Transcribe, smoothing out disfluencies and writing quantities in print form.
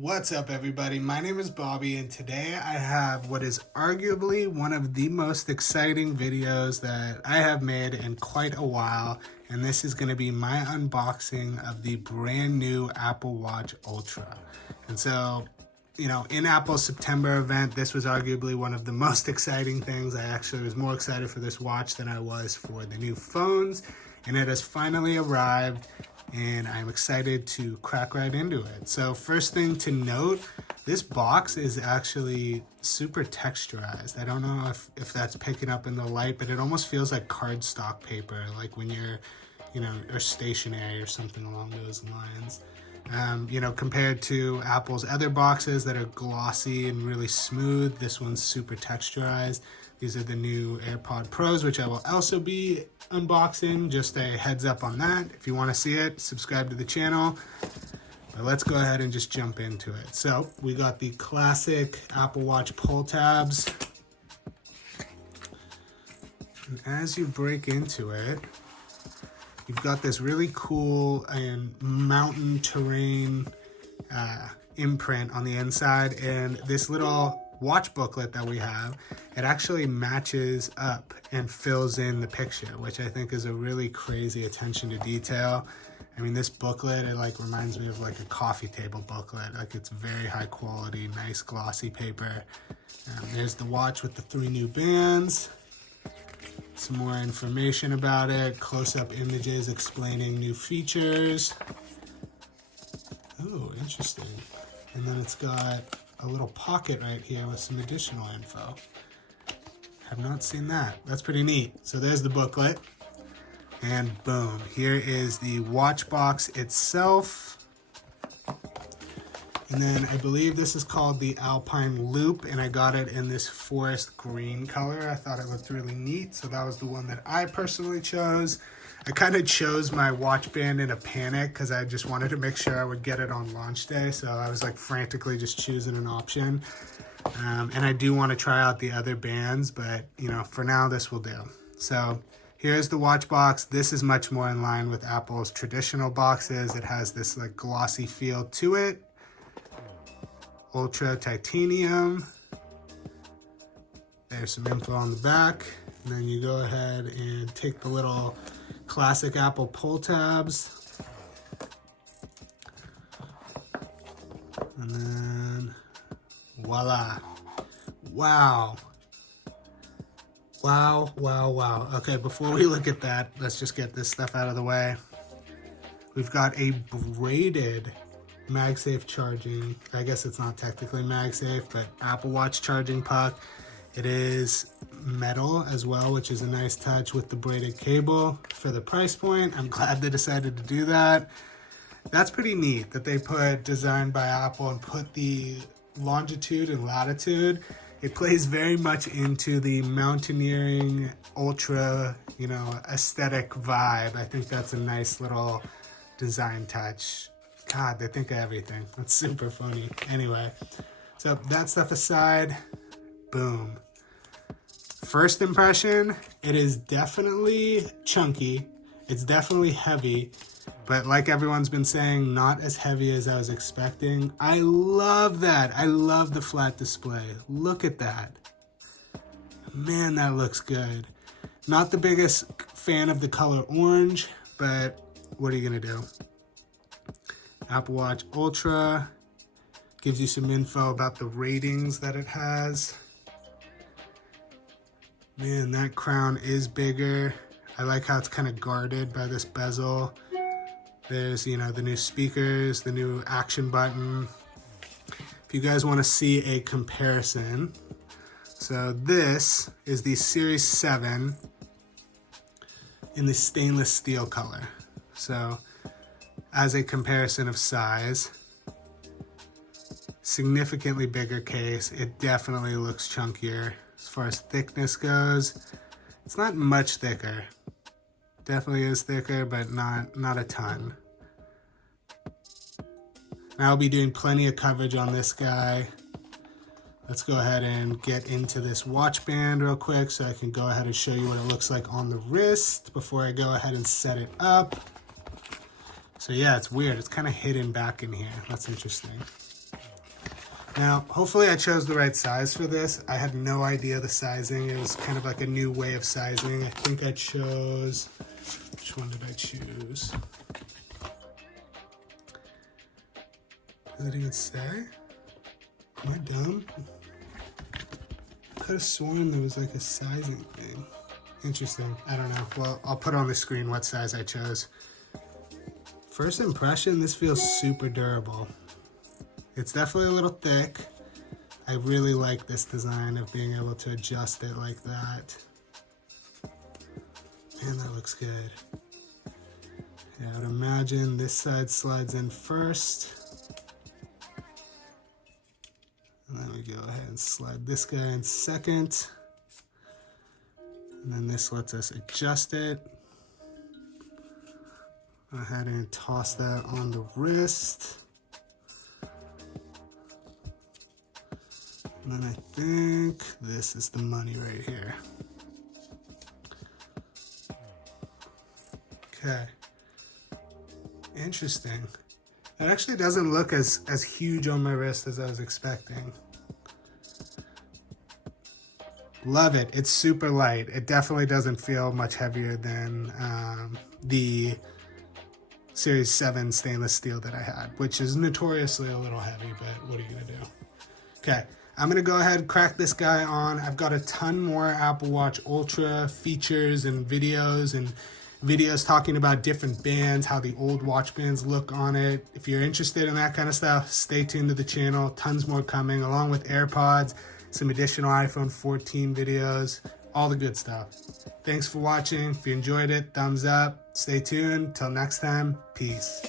What's up, everybody? My name is Bobby, and today I have what is arguably one of the most exciting videos that I have made in quite a while, and this is going to be my unboxing of the brand new Apple Watch Ultra. And so, in Apple's September event, this was arguably one of the most exciting things. I actually was more excited for this watch than I was for the new phones, and it has finally arrived. And I'm excited to crack right into it. So first thing to note, this box is actually super texturized. I don't know if that's picking up in the light, but it almost feels like cardstock paper, like when you're, or stationery or something along those lines. Compared to Apple's other boxes that are glossy and really smooth, this one's super texturized. These are the new AirPod Pros, which I will also be unboxing. Just a heads up on that. If you want to see it, subscribe to the channel. But let's go ahead and just jump into it. So we got the classic Apple Watch pull tabs. And as you break into it, you've got this really cool and mountain terrain imprint on the inside, and this little watch booklet that we have, it actually matches up and fills in the picture, which I think is a really crazy attention to detail. I mean, this booklet, it reminds me of like a coffee table booklet. Like, it's very high quality, nice glossy paper. There's the watch with the 3 new bands. Some more information about it, close-up images explaining new features. Oh, interesting. And then it's got a little pocket right here with some additional info. Have not seen that. That's pretty neat. So there's the booklet. And boom, here is the watch box itself. And then I believe this is called the Alpine Loop, and I got it in this forest green color. I thought it looked really neat, so that was the one that I personally chose. I kind of chose my watch band in a panic because I just wanted to make sure I would get it on launch day, so I was like frantically just choosing an option. And I do want to try out the other bands, but for now this will do. So here's the watch box. This is much more in line with Apple's traditional boxes. It has this like glossy feel to it. Ultra titanium. There's some info on the back, and then you go ahead and take the little classic Apple pull tabs, and then voila. Wow. Okay, before we look at that, let's just get this stuff out of the way. We've got a braided MagSafe Charging. I guess it's not technically MagSafe, but Apple Watch charging puck. It is metal as well, which is a nice touch with the braided cable for the price point. I'm glad they decided to do that. That's pretty neat that they put designed by Apple and put the longitude and latitude. It plays very much into the mountaineering ultra, aesthetic vibe. I think that's a nice little design touch. God, they think of everything. That's super funny. Anyway, so that stuff aside, boom. First impression, it is definitely chunky. It's definitely heavy, but like everyone's been saying, not as heavy as I was expecting. I love that. I love the flat display. Look at that. Man, that looks good. Not the biggest fan of the color orange, but what are you gonna do? Apple Watch Ultra gives you some info about the ratings that it has. Man, that crown is bigger. I like how it's kind of guarded by this bezel. There's, the new speakers, the new action button. If you guys want to see a comparison, so this is the Series 7 in the stainless steel color. So as a comparison of size, significantly bigger case. It definitely looks chunkier. As far as thickness goes, it's not much thicker. Definitely is thicker, but not a ton. Now I'll be doing plenty of coverage on this guy. Let's go ahead and get into this watch band real quick so I can go ahead and show you what it looks like on the wrist before I go ahead and set it up. So yeah, it's weird. It's kind of hidden back in here. That's interesting. Now, hopefully I chose the right size for this. I had no idea the sizing. It was kind of like a new way of sizing. I think I chose, which one did I choose? Does it even say? Am I dumb? I could have sworn there was like a sizing thing. Interesting. I don't know. Well, I'll put on the screen what size I chose. First impression, this feels super durable. It's definitely a little thick. I really like this design of being able to adjust it like that. Man, that looks good. Yeah, I would imagine this side slides in first. And then we go ahead and slide this guy in second. And then this lets us adjust it. Go ahead and toss that on the wrist. And then I think this is the money right here. Okay. Interesting. It actually doesn't look as huge on my wrist as I was expecting. Love it. It's super light. It definitely doesn't feel much heavier than the Series 7 stainless steel that I had, which is notoriously a little heavy, but what are you gonna do? Okay, I'm gonna go ahead and crack this guy on. I've got a ton more Apple Watch Ultra features and videos talking about different bands, how the old watch bands look on it. If you're interested in that kind of stuff, stay tuned to the channel. Tons more coming, along with AirPods, some additional iPhone 14 videos, all the good stuff. Thanks for watching. If you enjoyed it, thumbs up. Stay tuned. Till next time, peace.